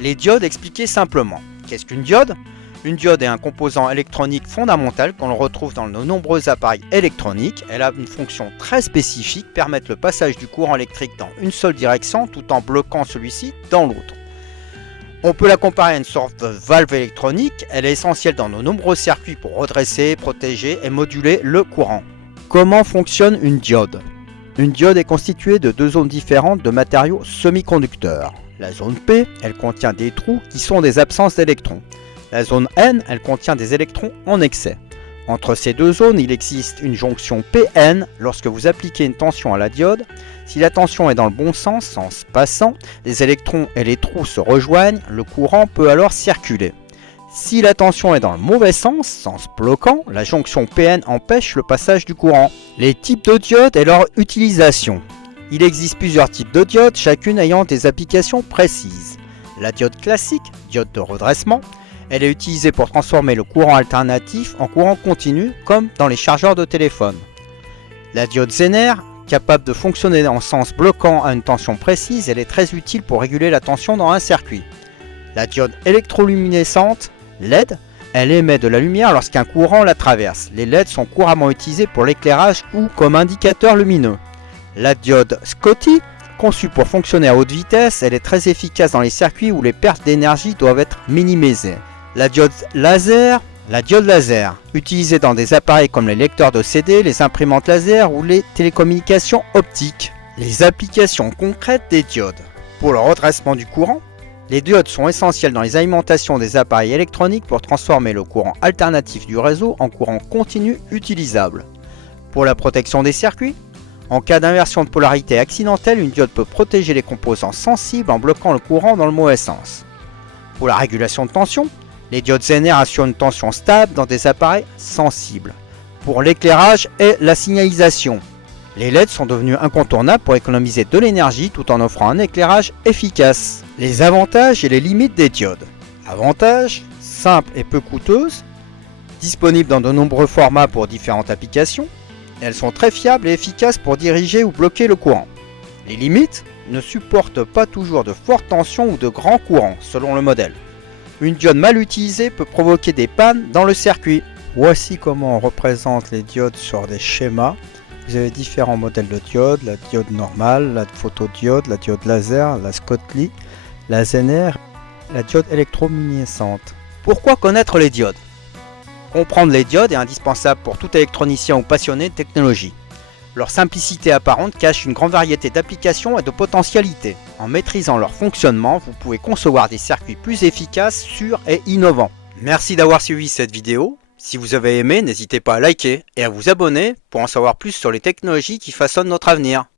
Les diodes expliquées simplement. Qu'est-ce qu'une diode? Une diode est un composant électronique fondamental qu'on retrouve dans de nombreux appareils électroniques. Elle a une fonction très spécifique, permettre le passage du courant électrique dans une seule direction tout en bloquant celui-ci dans l'autre. On peut la comparer à une sorte de valve électronique. Elle est essentielle dans de nombreux circuits pour redresser, protéger et moduler le courant. Comment fonctionne une diode? Une diode est constituée de deux zones différentes de matériaux semi-conducteurs. La zone P, elle contient des trous qui sont des absences d'électrons. La zone N, elle contient des électrons en excès. Entre ces deux zones, il existe une jonction Pn. Lorsque vous appliquez une tension à la diode, si la tension est dans le bon sens, sens passant, les électrons et les trous se rejoignent, le courant peut alors circuler. Si la tension est dans le mauvais sens, sens bloquant, la jonction Pn empêche le passage du courant. Les types de diodes et leur utilisation. Il existe plusieurs types de diodes, chacune ayant des applications précises. La diode classique, diode de redressement, elle est utilisée pour transformer le courant alternatif en courant continu, comme dans les chargeurs de téléphone. La diode Zener, capable de fonctionner en sens bloquant à une tension précise, elle est très utile pour réguler la tension dans un circuit. La diode électroluminescente, LED, elle émet de la lumière lorsqu'un courant la traverse. Les LED sont couramment utilisés pour l'éclairage ou comme indicateur lumineux. La diode Schottky, conçue pour fonctionner à haute vitesse, elle est très efficace dans les circuits où les pertes d'énergie doivent être minimisées. La diode laser, utilisée dans des appareils comme les lecteurs de CD, les imprimantes laser ou les télécommunications optiques. Les applications concrètes des diodes. Pour le redressement du courant, les diodes sont essentielles dans les alimentations des appareils électroniques pour transformer le courant alternatif du réseau en courant continu utilisable. Pour la protection des circuits, en cas d'inversion de polarité accidentelle, une diode peut protéger les composants sensibles en bloquant le courant dans le mauvais sens. Pour la régulation de tension, les diodes Zener assurent une tension stable dans des appareils sensibles. Pour l'éclairage et la signalisation, les LED sont devenus incontournables pour économiser de l'énergie tout en offrant un éclairage efficace. Les avantages et les limites des diodes. Avantages, simples et peu coûteuses, disponibles dans de nombreux formats pour différentes applications. Elles sont très fiables et efficaces pour diriger ou bloquer le courant. Les limites ne supportent pas toujours de fortes tensions ou de grands courants, selon le modèle. Une diode mal utilisée peut provoquer des pannes dans le circuit. Voici comment on représente les diodes sur des schémas. Vous avez différents modèles de diodes, la diode normale, la photodiode, la diode laser, la Schottky, la Zener, la diode électroluminescente. Pourquoi connaître les diodes? Comprendre les diodes est indispensable pour tout électronicien ou passionné de technologie. Leur simplicité apparente cache une grande variété d'applications et de potentialités. En maîtrisant leur fonctionnement, vous pouvez concevoir des circuits plus efficaces, sûrs et innovants. Merci d'avoir suivi cette vidéo. Si vous avez aimé, n'hésitez pas à liker et à vous abonner pour en savoir plus sur les technologies qui façonnent notre avenir.